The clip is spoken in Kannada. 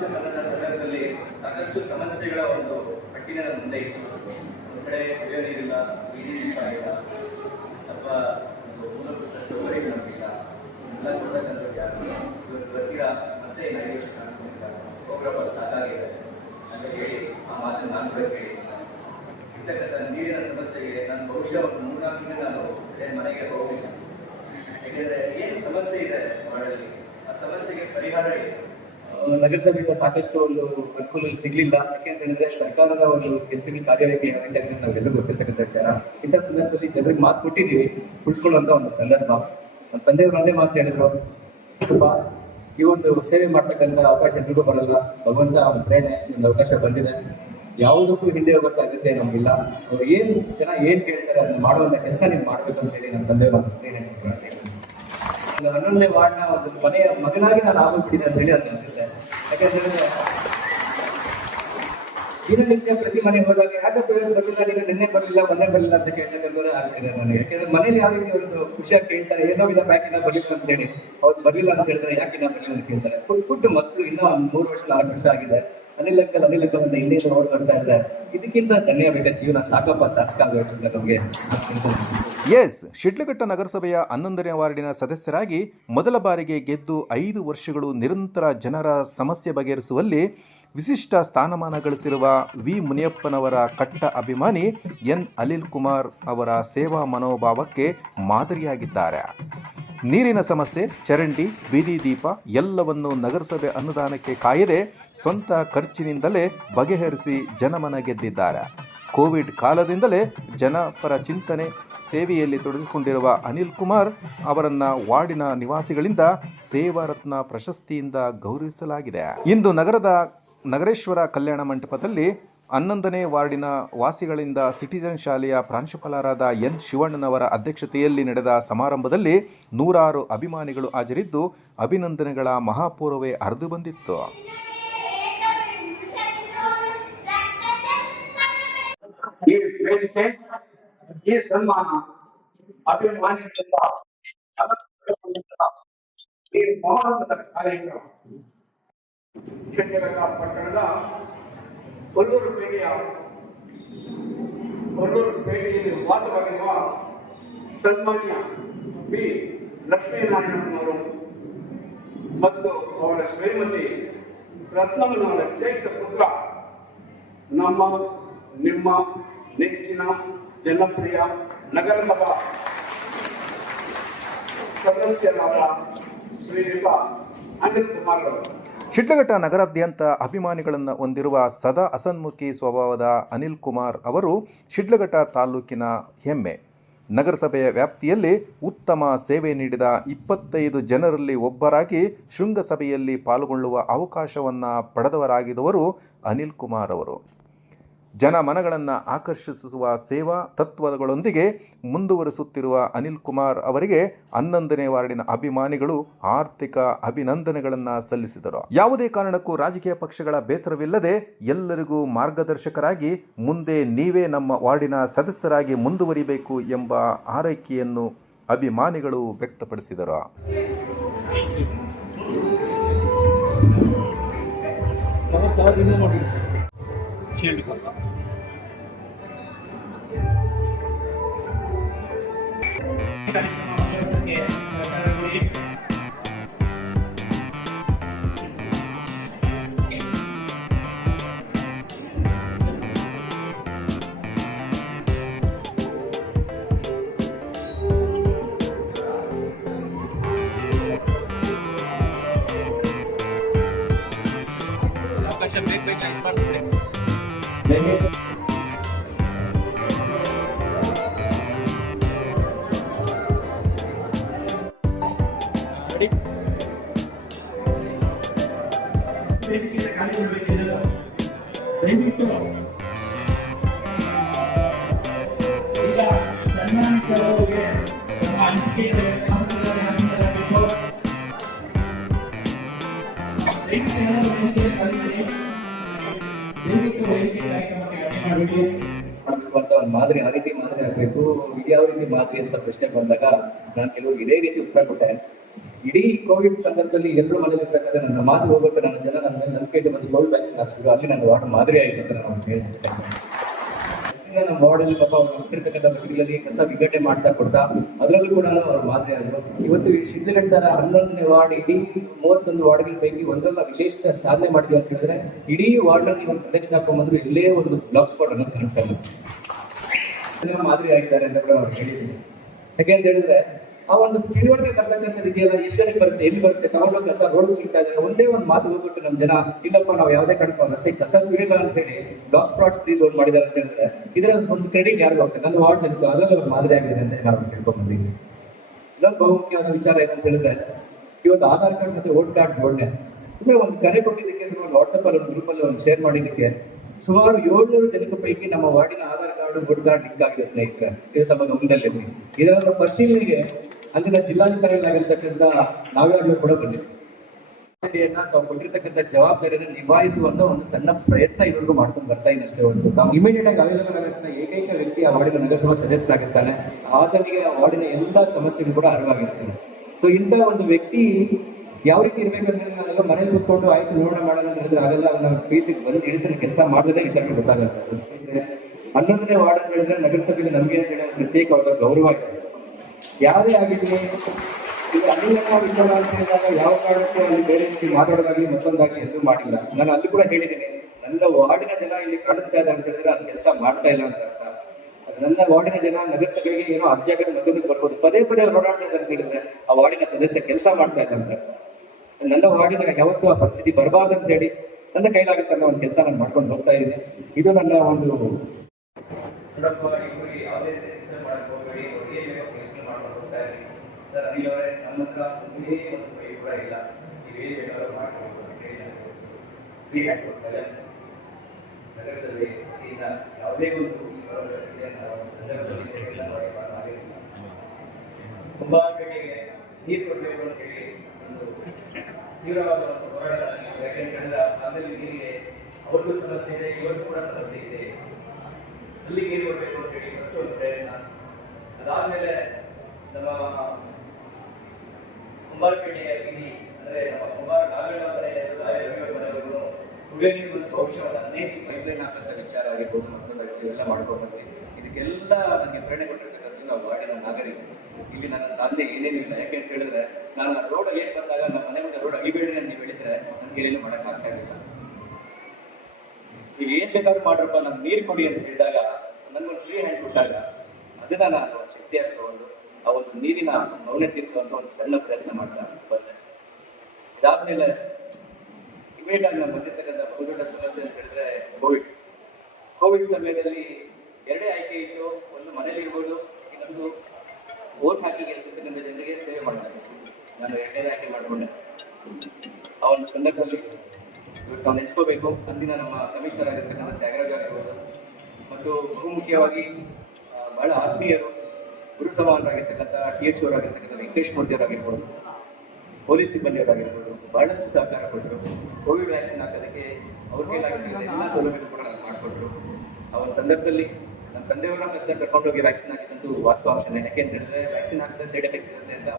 ಸಮಸ್ಯೆ ಬಂದ ಸಂದರ್ಭದಲ್ಲಿ ಸಾಕಷ್ಟು ಸಮಸ್ಯೆಗಳ ಒಂದು ಪಟ್ಟಿನ ಮುಂದೆ ಇತ್ತು. ಒಂದು ಕಡೆ ಕುಡಿಯೋ ನೀರಿಲ್ಲ, ಬೀದಿ ದೀಪ ಇಲ್ಲ, ಅಥವಾ ಮೂಲಭೂತ ಸೌಕರ್ಯಗಳು ನಮಗಿಲ್ಲ, ಎಲ್ಲ ಕೊಡತಕ್ಕಂಥದ್ದು ಯಾರು ಇವತ್ತು ಬರ್ತೀರಾ ಮತ್ತೆ 5 ವರ್ಷ ಕಾಣಿಸ್ಕೊಂಡಿಲ್ಲ, ಒಬ್ಬರೊಬ್ಬ ಸಾಕಾಗಿದೆ ಅಂತ ಹೇಳಿ ಆ ಮಾತನ್ನು ನಾನು ಕೂಡ ಕೇಳಿಲ್ಲ. ಇರ್ತಕ್ಕಂಥ ನೀರಿನ ಸಮಸ್ಯೆಗೆ ನಾನು ಬಹುಶಃ 3-4 ದಿನ ನಾನು ಮನೆಗೆ ಹೋಗಿಲ್ಲ. ಯಾಕೆಂದರೆ ಏನು ಸಮಸ್ಯೆ ಇದೆ ವಾರ್ಡಲ್ಲಿ, ಆ ಸಮಸ್ಯೆಗೆ ಪರಿಹಾರ ಇದೆ. ನಗರಸಭೆಯಿಂದ ಸಾಕಷ್ಟು ಒಂದು ಅನುಕೂಲ ಸಿಗ್ಲಿಲ್ಲ. ಯಾಕೆಂತ ಹೇಳಿದ್ರೆ ಸರ್ಕಾರದ ಒಂದು ಕೆಲಸಗಳ ಕಾರ್ಯರೇಖೆ ಏನಾಗಿದೆ ನಾವೆಲ್ಲರೂ ಗೊತ್ತಿರ್ತಕ್ಕಂಥ ವಿಚಾರ. ಇಂಥ ಸಂದರ್ಭದಲ್ಲಿ ಜನರಿಗೆ ಮಾತು ಕೊಟ್ಟಿದ್ದೀವಿ, ಉಳಿಸ್ಕೊಳ್ಳುವಂತ ಒಂದು ಸಂದರ್ಭ. ನನ್ನ ತಂದೆಯವರು ಒಂದೇ ಮಾತು ಹೇಳಿದ್ರು, ಸ್ವಲ್ಪ ಈ ಒಂದು ಸೇವೆ ಮಾಡ್ತಕ್ಕಂಥ ಅವಕಾಶ ಎಲ್ರಿಗೂ ಬರಲ್ಲ, ಭಗವಂತ ಒಂದು ಪ್ರೇರಣೆ ಒಂದು ಅವಕಾಶ ಬಂದಿದೆ, ಯಾವುದಕ್ಕೂ ಹಿಂದೆ ಹೋಗೋಕ್ಕಾಗುತ್ತೆ ನಮಗಿಲ್ಲ. ಅವ್ರು ಏನು ಜನ ಏನು ಕೇಳ್ತಾರೆ ಅದನ್ನ ಮಾಡುವಂಥ ಕೆಲಸ ನೀವು ಮಾಡಬೇಕು ಅಂತ ಹೇಳಿ ನನ್ನ ತಂದೆಯವರು ಒಂದು ಪ್ರೇರಣೆ ಕೊಡ್ತಾರೆ. 11ನೇ ವಾರ್ಡ್ನ ಒಂದು ಮನೆಯ ಮಗನಾಗಿ ನಾನು ಆಗೋಗ್ಬಿಟ್ಟಿದೆ ಅಂತ ಹೇಳಿ ಅದು ಅನಿಸುತ್ತೆ. ಯಾಕಂದ್ರೆ ದಿನನಿತ್ಯ ಪ್ರತಿ ಮನೆಗೆ ಹೋದಾಗ ಯಾಕಪ್ಪ ಬರಲಿಲ್ಲ, ನೀನು ನಿನ್ನೆ ಬರಲಿಲ್ಲ, ಮೊನ್ನೆ ಬರಲಿಲ್ಲ ಅಂತ ಕೇಳ್ತಕ್ಕಂಥವ್ರು ಆಗ್ತಿದೆ ನನಗೆ. ಯಾಕೆಂದ್ರೆ ಮನೇಲಿ ಯಾವ ರೀತಿ ಒಂದು ಖುಷಿಯಾಗಿ ಕೇಳ್ತಾರೆ, ಏನೋ ವಿಧ ಬ್ಯಾಕಿನ ಬರಲಿಲ್ಲ ಅಂತ ಹೇಳಿ. ಅವ್ರು ಬರಲಿಲ್ಲ ಅಂತ ಹೇಳಿದ್ರೆ ಯಾಕಿನ ಬರಲಿಲ್ಲ ಅಂತ ಕೇಳ್ತಾರೆ. ಪುಟ್ಟ ಮಕ್ಕಳು ಇನ್ನೂ 3 ವರ್ಷ 4 ವರ್ಷ ಆಗಿದೆ, ಅನಿಲ್ ಅಂಕಲ್ ಅಂತ ಇನ್ನೇನು ಅವ್ರು ಬರ್ತಾ ಇದ್ದಾರೆ. ಇದಕ್ಕಿಂತ ಧನ್ಯವಾದ ಜೀವನ ಸಾಕಪ್ಪ ಸಾಕಾಗಬೇಕು ಅಂತ ನಮಗೆ. ಶಿಡ್ಲಘಟ್ಟ ನಗರಸಭೆಯ 11ನೇ ವಾರ್ಡಿನ ಸದಸ್ಯರಾಗಿ ಮೊದಲ ಬಾರಿಗೆ ಗೆದ್ದು 5 ವರ್ಷಗಳು ನಿರಂತರ ಜನರ ಸಮಸ್ಯೆ ಬಗೆಹರಿಸುವಲ್ಲಿ ವಿಶಿಷ್ಟ ಸ್ಥಾನಮಾನ ಗಳಿಸಿರುವ ವಿ ಮುನಿಯಪ್ಪನವರ ಕಟ್ಟ ಅಭಿಮಾನಿ ಎನ್ ಅನಿಲ್ ಕುಮಾರ್ ಅವರ ಸೇವಾ ಮನೋಭಾವಕ್ಕೆ ಮಾದರಿಯಾಗಿದ್ದಾರೆ. ನೀರಿನ ಸಮಸ್ಯೆ, ಚರಂಡಿ, ಬೀದಿ ದೀಪ ಎಲ್ಲವನ್ನು ನಗರಸಭೆ ಅನುದಾನಕ್ಕೆ ಕಾಯದೆ ಸ್ವಂತ ಖರ್ಚಿನಿಂದಲೇ ಬಗೆಹರಿಸಿ ಜನಮನ ಗೆದ್ದಿದ್ದಾರೆ. ಕೋವಿಡ್ ಕಾಲದಿಂದಲೇ ಜನಪರ ಚಿಂತನೆ ಸೇವೆಯಲ್ಲಿ ತೊಡಗಿಸಿಕೊಂಡಿರುವ ಅನಿಲ್ ಕುಮಾರ್ ಅವರನ್ನು ವಾರ್ಡಿನ ನಿವಾಸಿಗಳಿಂದ ಸೇವಾ ರತ್ನ ಪ್ರಶಸ್ತಿಯಿಂದ ಗೌರವಿಸಲಾಗಿದೆ. ಇಂದು ನಗರದ ನಗರೇಶ್ವರ ಕಲ್ಯಾಣ ಮಂಟಪದಲ್ಲಿ 11ನೇ ವಾರ್ಡಿನ ವಾಸಿಗಳಿಂದ ಸಿಟಿಜನ್ ಶಾಲೆಯ ಪ್ರಾಂಶುಪಾಲರಾದ ಎನ್ ಶಿವಣ್ಣನವರ ಅಧ್ಯಕ್ಷತೆಯಲ್ಲಿ ನಡೆದ ಸಮಾರಂಭದಲ್ಲಿ 100 ಅಭಿಮಾನಿಗಳು ಹಾಜರಿದ್ದು ಅಭಿನಂದನೆಗಳ ಮಹಾಪೂರ್ವವೇ ಹರಿದು ಬಂದಿತ್ತು. ಈ ಸನ್ಮಾನ ಅಭಿಮಾನಿಗಳಿಂದ ಈ ಮಹೋನ್ನತ ಕಾರ್ಯಕ್ರಮ ಶಿಡ್ಲಘಟ್ಟ ಪಟ್ಟಣದ ಕೊಲ್ಲೂರು ಪೇಟೆಯಲ್ಲಿ ವಾಸವಾಗಿರುವ ಸನ್ಮಾನ್ಯ ಬಿ ಲಕ್ಷ್ಮೀನಾರಾಯಣನವರು ಮತ್ತು ಅವರ ಶ್ರೀಮತಿ ರತ್ನಮ್ಮನವರ ಜ್ಯೇಷ್ಠ ಪುತ್ರ, ನಿಮ್ಮ ನೆಚ್ಚಿನ ಜನಪ್ರಿಯ ನಗರಸಭಾ ಸದಸ್ಯರಾದ ಶ್ರೀಯುತ ಅನಿಲ್ ಕುಮಾರ್ ಅವರು. ಶಿಡ್ಲಘಟ್ಟ ನಗರಾದ್ಯಂತ ಅಭಿಮಾನಿಗಳನ್ನು ಹೊಂದಿರುವ ಸದಾ ಹಸನ್ಮುಖಿ ಸ್ವಭಾವದ ಅನಿಲ್ ಕುಮಾರ್ ಅವರು ಶಿಡ್ಲಘಟ್ಟ ತಾಲೂಕಿನ ಹೆಮ್ಮೆ. ನಗರಸಭೆಯ ವ್ಯಾಪ್ತಿಯಲ್ಲಿ ಉತ್ತಮ ಸೇವೆ ನೀಡಿದ 25 ಜನರಲ್ಲಿ ಒಬ್ಬರಾಗಿ ಶೃಂಗಸಭೆಯಲ್ಲಿ ಪಾಲ್ಗೊಳ್ಳುವ ಅವಕಾಶವನ್ನು ಪಡೆದವರಾಗಿದ್ದವರು ಅನಿಲ್ ಕುಮಾರ್ ಅವರು. ಜನಮನಗಳನ್ನು ಆಕರ್ಷಿಸುವ ಸೇವಾ ತತ್ವಗಳೊಂದಿಗೆ ಮುಂದುವರಿಸುತ್ತಿರುವ ಅನಿಲ್ ಕುಮಾರ್ ಅವರಿಗೆ 11ನೇ ವಾರ್ಡಿನ ಅಭಿಮಾನಿಗಳು ಆರ್ಥಿಕ ಅಭಿನಂದನೆಗಳನ್ನು ಸಲ್ಲಿಸಿದರು. ಯಾವುದೇ ಕಾರಣಕ್ಕೂ ರಾಜಕೀಯ ಪಕ್ಷಗಳ ಬೇಸರವಿಲ್ಲದೆ ಎಲ್ಲರಿಗೂ ಮಾರ್ಗದರ್ಶಕರಾಗಿ ಮುಂದೆ ನೀವೇ ನಮ್ಮ ವಾರ್ಡಿನ ಸದಸ್ಯರಾಗಿ ಮುಂದುವರಿಬೇಕು ಎಂಬ ಹಾರೈಕೆಯನ್ನು ಅಭಿಮಾನಿಗಳು ವ್ಯಕ್ತಪಡಿಸಿದರು. ಮಾದರಿ ಆ ರೀತಿ ಮಾದರಿ ಆಗಬೇಕು, ಯಾವ ರೀತಿ ಮಾದರಿ ಅಂತ ಪ್ರಶ್ನೆ ಬಂದಾಗ ನಾನು ಕೆಲವು ಇದೇ ರೀತಿ ಉತ್ತರ ಕೊಟ್ಟೆ. ಇಡೀ ಕೋವಿಡ್ ಸಂದರ್ಭದಲ್ಲಿ ಎಲ್ಲರೂ ಮನೇಲಿರ್ಬೇಕಾದ್ರೆ ನನ್ನ ಮಾತು ಹೋಗ್ಬಿಟ್ಟು ನನ್ನ ಜನ ನನ್ನ ಮೇಲೆ ನಂಬಿಕೆ ಬಂದು ಕೋವಿಡ್ ವ್ಯಾಕ್ಸಿನ್ ಹಾಕ್ಸಿದ್ರು. ಅಲ್ಲಿ ನನ್ನ ವಾರ್ಡ್ ಮಾದರಿ ಆಯಿತು ಅಂತ ನಾನು ಹೇಳ್ತೇನೆ. ನಮ್ಮ ವಾರ್ಡಲ್ಲಿ ಪಾಪ ಅವ್ರು ಹುಟ್ಟಿರ್ತಕ್ಕಂಥ ಮಕ್ಕಳಿಗೆ ಕಸ ವಿಘಟನೆ ಮಾಡ್ತಾ ಕೊಡ್ತಾ ಅದರಲ್ಲೂ ಕೂಡ ಅವ್ರ ಮಾದರಿ ಆದ್ರು. ಇವತ್ತು ಈ ಶಿಡ್ಲಘಟ್ಟದ 11ನೇ ವಾರ್ಡ್ ಇಡೀ 31 ವಾರ್ಡ್ಗಳ ಪೈಕಿ ಒಂದಲ್ಲ ವಿಶೇಷ ಸಾಧನೆ ಮಾಡಿದ್ವಿ ಅಂತ ಹೇಳಿದ್ರೆ ಇಡೀ ವಾರ್ಡ್ನಲ್ಲಿ ಒಂದು ಪ್ರದಕ್ಷಿಣೆ ಹಾಕೊಂಡ್ಬಂದ್ರು ಎಲ್ಲೇ ಒಂದು ಬ್ಲಾಕ್ ಸ್ಪಾಟ್ ಅನ್ನೋದು ಕಾಣಿಸಲ್ಲ. ಮಾದರಿ ಆಗಿದ್ದಾರೆ ಅಂತ ಕೂಡ ಅವ್ರು ಹೇಳಿದ್ದೀನಿ. ಯಾಕೆಂತ ಹೇಳಿದ್ರೆ ಆ ಒಂದು ತಿಳುವಳಿಕೆ ಬರ್ತಕ್ಕಂಥ ರೀತಿಯಲ್ಲ ಎಷ್ಟಕ್ಕೆ ಬರುತ್ತೆ, ಎಲ್ಲಿ ಬರುತ್ತೆ, ತಗೊಂಡೋಗಿ ಕಸ ರೋಡ್ ಸಿಗ್ತಾ ಇದ್ದಾರೆ. ಒಂದೇ ಒಂದು ಮಾತು ಹೋಗ್ಬಿಟ್ಟು ನಮ್ಮ ಜನ ಇಲ್ಲಪ್ಪ ನಾವು ಯಾವುದೇ ಕಡೆ ರಸ್ತೆ ಕಸ ಸುರಿಯಲ್ಲ ಅಂತ ಹೇಳಿ ಬ್ಲಾಕ್ ಸ್ಪಾಟ್ ಫ್ರೀಸ್ ಔಟ್ ಮಾಡಿದ್ದಾರೆ ಅಂತ ಹೇಳಿದ್ರೆ ಇದರ ಒಂದು ಕ್ರೆಡಿಟ್ ಯಾರಿಗೂ ಹೋಗ್ತದೆ. ನನ್ನ ವಾರ್ಡ್ ಇತ್ತು ಅದರಲ್ಲಿ ಅವ್ರು ಮಾದರಿ ಆಗಿದೆ ಅಂತ ನಾವು ತಿಳ್ಕೊಂಡ್ಬಂದಿದ್ದೀವಿ. ಇನ್ನೊಂದು ಬಹುಮುಖ್ಯವಾದ ವಿಚಾರ ಏನಂತ ಹೇಳಿದ್ರೆ ಇವತ್ತು ಆಧಾರ್ ಕಾರ್ಡ್ ಮತ್ತೆ ವೋಟ್ ಕಾರ್ಡ್ ಜೋಡಣೆ ಸುಮ್ಮನೆ ಒಂದು ಕರೆ ಕೊಟ್ಟಿದ್ದಕ್ಕೆ ಸುಮಾರು ವಾಟ್ಸಪ್ ಅಲ್ಲಿ ಒಂದು ಗ್ರೂಪ್ ಅಲ್ಲಿ ಒಂದು ಶೇರ್ ಮಾಡಿದ್ದಕ್ಕೆ ಸುಮಾರು 700 ಜನಕ್ಕೆ ಪೈಕಿ ನಮ್ಮ ವಾರ್ಡಿನ Aadhaar card vote card link ಆಗಿದೆ ಸ್ನೇಹಿತರೆ. ಇದು ತಮ್ಮ ಗಮನದಲ್ಲಿ ಇದರ ಪರಿಶೀಲನೆಗೆ ಅಂದಿನ ಜಿಲ್ಲಾಧಿಕಾರಿಗಳಾಗಿರ್ತಕ್ಕಂಥ ನಾಗರಾಜರು ಕೂಡ ಬಂದಿದೆ. ತಾವು ಕೊಟ್ಟಿರ್ತಕ್ಕಂಥ ಜವಾಬ್ದಾರಿಯನ್ನು ನಿಭಾಯಿಸುವಂತ ಒಂದು ಸಣ್ಣ ಪ್ರಯತ್ನ ಇವ್ರಿಗೂ ಮಾಡ್ಕೊಂಡು ಬರ್ತಾ ಇದ್ದೀನಿ ಅಷ್ಟೇ. ಒಂದು ತಾವು ಇಮಿಡಿಯೇಟ್ ಆಗಿ ಅವೈಲೇಬಲ್ ಆಗಿರ್ತಕ್ಕಂಥ ಏಕೈಕ ವ್ಯಕ್ತಿ ಆ ವಾರ್ಡಿನ ನಗರಸಭಾ ಸದಸ್ಯರಾಗಿರ್ತಾನೆ. ಆತನಿಗೆ ಆ ವಾರ್ಡಿನ ಎಲ್ಲ ಸಮಸ್ಯೆಗಳು ಕೂಡ ಅರಿವಾಗಿರ್ತಾನೆ. ಸೊ ಇಂಥ ಒಂದು ವ್ಯಕ್ತಿ ಯಾವ ರೀತಿ ಇರ್ಬೇಕಂದ್ರೆ ನಾನೆಲ್ಲ ಮನೇಲಿ ಕೂತ್ಕೊಂಡು ಆಯ್ತು ನೋಡೋಣ ಮಾಡೋಣ ಅಂತ ಹೇಳಿದ್ರೆ ಆಗಲ್ಲ. ನಾವು ಪ್ರೀತಿಗೆ ಬಂದು ಹಿಡಿದ್ರೆ ಕೆಲಸ ಮಾಡದೇ ವಿಚಾರ ಗೊತ್ತಾಗುತ್ತೆ. 11ನೇ ವಾರ್ಡ್ ಅಂತ ಹೇಳಿದ್ರೆ ನಗರಸಭೆಯಲ್ಲಿ ನಮಗೆ ಅಂತ ಹೇಳಿ ಪ್ರತ್ಯೇಕವಾದ ಗೌರವ ಇದೆ. ಯಾವುದೇ ಆಗಿರ್ಲಿ ಇದು ಅನಿವಾರ್ಯ ವಿಚಾರ ಅಂತ ಹೇಳಿದಾಗ ಯಾವ ಕಾರಣಕ್ಕೂ ಅಲ್ಲಿ ಬೇರೆ ರೀತಿ ಮಾತಾಡೋದಾಗ್ಲಿ ಮತ್ತೊಂದಾಗ್ಲಿ ಎಲ್ಲೂ ಮಾಡಿಲ್ಲ. ನಾನು ಅಲ್ಲಿ ಕೂಡ ಹೇಳಿದ್ದೀನಿ, ನನ್ನ ವಾರ್ಡಿನ ಜನ ಇಲ್ಲಿ ಕಾಣಿಸ್ತಾ ಇದೆ ಅಂತ ಹೇಳಿದ್ರೆ ಅದು ಕೆಲಸ ಮಾಡ್ತಾ ಇಲ್ಲ ಅಂತ ಅರ್ಥ. ಅದು ನನ್ನ ವಾರ್ಡಿನ ಜನ ನಗರಸಭೆಗೆ ಏನೋ ಅರ್ಜಿ ಆಗದೆ ಮತ್ತೊಂದು ಬರ್ಬೋದು, ಪದೇ ಪದೇ ಓಡಾಡ್ತಾ ಇದೆ ಅಂತ ಹೇಳಿದ್ರೆ ಆ ವಾರ್ಡಿನ ಸದಸ್ಯ ಕೆಲಸ ಮಾಡ್ತಾ ಇಲ್ಲ ಅಂತ. ನನ್ನ ವಾರ್ಡಿನ ಯಾವತ್ತೂ ಆ ಪರಿಸ್ಥಿತಿ ಬರಬಾರ್ದು ಅಂತ ಹೇಳಿ ನನ್ನ ಕೈಲಾಗುತ್ತೆ ಅನ್ನೋ ಒಂದು ಕೆಲಸ ನಾನು ಮಾಡ್ಕೊಂಡು ಹೋಗ್ತಾ ಇದ್ದೀನಿ. ಇದು ನನ್ನ ಒಂದು ಸರ್ ಅನಿಲ್ ಅವರೇ, ನಮ್ಮ ಹತ್ರ ಒಂದೇ ಒಂದು ಕೈ ಕೂಡ ಇಲ್ಲ, ನೀವೇ ಬೇಕಾದ್ರೂ ಮಾಡ್ಬೋದು ಅಂತ ಹೇಳಿ ಫ್ರೀ ಹ್ಯಾಂಡ್ ಕೊಡ್ತಾರೆ. ನಗರಸಭೆಯಿಂದ ಯಾವುದೇ ಒಂದು ಸಂದರ್ಭದಲ್ಲಿ ಕೆಲಸ ಮಾಡಿಲ್ಲ. ಕುಂಬಾರಪೇಟೆಗೆ ನೀರು ಕೊಡಬೇಕು ಅಂತ ಹೇಳಿ ಒಂದು ತೀವ್ರವಾದ ಒಂದು ಹೋರಾಟ. ಯಾಕೆಂತ ಹೇಳಿದ್ರೆ ಅಲ್ಲಿ ನೀರಿಗೆ ಅವತ್ತು ಸಮಸ್ಯೆ ಇದೆ, ಇವತ್ತು ಕೂಡ ಸಮಸ್ಯೆ ಇದೆ. ಅಲ್ಲಿ ನೀರು ಕೊಡಬೇಕು ಅಂತ ಹೇಳಿ ಫಸ್ಟ್ ಒಂದು ಪ್ರಯತ್ನ. ಅದಾದ್ಮೇಲೆ ನಮ್ಮ ಕುಂಬಾರಪೇಟೆಯ ಬೀದಿ ಅಂದ್ರೆ ನಮ್ಮ ಕುಂಬಾರ ನಾಗರವರೆಗೂ ಕುಡಿಯೋ ನೀರು ಮತ್ತು ಭವಿಷ್ಯವಾದ ಅನೇಕ ಪೈಪ್ಲೈನ್ ಹಾಕಂತ ವಿಚಾರ ಆಗಿರ್ಬೋದು, ಮತ್ತೊಂದು ಇವೆಲ್ಲ ಮಾಡ್ಕೊಂಡು ಬಂದ್ವಿ. ಇದಕ್ಕೆಲ್ಲ ನನಗೆ ಪ್ರೇರಣೆ ಕೊಟ್ಟಿರ್ತಕ್ಕಂಥ ನಾವು ವಾರ್ಡಿನ ನಾಗರಿಕರು. ಇಲ್ಲಿ ನನ್ನ ಸಾಧನೆ ಏನೇನು ಇಲ್ಲ. ಯಾಕೆ ಅಂತ ಹೇಳಿದ್ರೆ ನಾನು ರೋಡ್ ಏನ್ ಬಂದಾಗ ನಮ್ಮ ಮನೆ ಮುಂದೆ ರೋಡ್ ಅಗಿಬೇಡಿ ಅಂತ ನೀವು ಹೇಳಿದ್ರೆ ನನ್ಗೆ ಏನು ಮಾಡಕ್ ಆಗ್ತಾ ಇರಲಿಲ್ಲ. ನೀವು ಏನ್ ಬೇಕಾದ್ರೂ ಮಾಡ್ರಪ್ಪ, ನಮ್ಗೆ ನೀರು ಕೊಡಿ ಅಂತ ಹೇಳಿದಾಗ ನನ್ಗೊಂದು ಫ್ರೀ ಹ್ಯಾಂಡ್ ಕೊಟ್ಟಾಗ ಅದನ್ನ ನಾನು ಶಕ್ತಿಯಾಗಿ ತಗೊಂಡು ಆ ಒಂದು ನೀರಿನ ಮೌಲ್ಯ ತೀರಿಸುವಂತ ಒಂದು ಸಣ್ಣ ಪ್ರಯತ್ನ ಮಾಡ್ತಾ ಬಂದೆ. ಇದಾದ್ಮೇಲೆ ಇಮಿಡಿಯೇಟ್ ಆಗಿ ನಾನು ಬಂದಿರ್ತಕ್ಕಂಥ ಬಹುದೊಡ್ಡ ಸಮಸ್ಯೆ ಅಂತ ಹೇಳಿದ್ರೆ ಕೋವಿಡ್ ಸಮಯದಲ್ಲಿ ಎರಡೇ ಆಯ್ಕೆ ಇತ್ತು. ಒಂದು ಮನೇಲಿ ಇರ್ಬೋದು, ಇನ್ನೊಂದು ವೋಟ್ ಹಾಕಿ ಗೆಲ್ಲಿಸಿರ್ತಕ್ಕಂಥ ಜನರಿಗೆ ಸೇವೆ ಮಾಡಬೇಕು. ನಾನು ಎರಡನೇ ಆಯ್ಕೆ ಮಾಡಿಕೊಂಡೆ. ಆ ಒಂದು ಸಂದರ್ಭದಲ್ಲಿ ಇವತ್ತು ನಾವು ನೆನೆಸ್ಕೋಬೇಕು ಅಂದಿನ ನಮ್ಮ ಕಮಿಷನರ್ ಆಗಿರ್ತಕ್ಕಂಥ ತ್ಯಾಗರಾಜ್ ಆಗಿರ್ಬೋದು, ಮತ್ತು ಬಹುಮುಖ್ಯವಾಗಿ ಬಹಳ ಆತ್ಮೀಯರು ಗುರು ಸಮಾನರಾಗಿರ್ತಕ್ಕಂಥ TH ಅವರಾಗಿರ್ತಕ್ಕಂಥ ವೆಂಕಟೇಶ್ ಮೂರ್ತಿ ಅವರಾಗಿರ್ಬೋದು, ಪೊಲೀಸ್ ಸಿಬ್ಬಂದಿಯವರಾಗಿರ್ಬೋದು ಬಹಳಷ್ಟು ಸಹಕಾರ ಕೊಟ್ಟರು. ಕೋವಿಡ್ ವ್ಯಾಕ್ಸಿನ್ ಹಾಕೋದಕ್ಕೆ ಅವ್ರ ಕೈಲಾಗಿರ್ತಕ್ಕಂಥ ಎಲ್ಲ ಸೌಲಭ್ಯ ಕೂಡ ನಾನು ಮಾಡಿಕೊಟ್ರು. ಆ ಒಂದು ಸಂದರ್ಭದಲ್ಲಿ ನಮ್ಮ ತಂದೆಯವರನ್ನ ಫಸ್ಟ್ ಕರ್ಕೊಂಡೋಗಿ ವ್ಯಾಕ್ಸಿನ್ ಹಾಕಿದಂತೂ ವಾಸ್ತವಾಂಶನೇ. ಯಾಕೆ ಅಂತ ಹೇಳಿದ್ರೆ ವ್ಯಾಕ್ಸಿನ್ ಹಾಕಿದ್ರೆ ಸೈಡ್ ಎಫೆಕ್ಟ್ಸ್ ಇರುತ್ತೆ ಅಂತ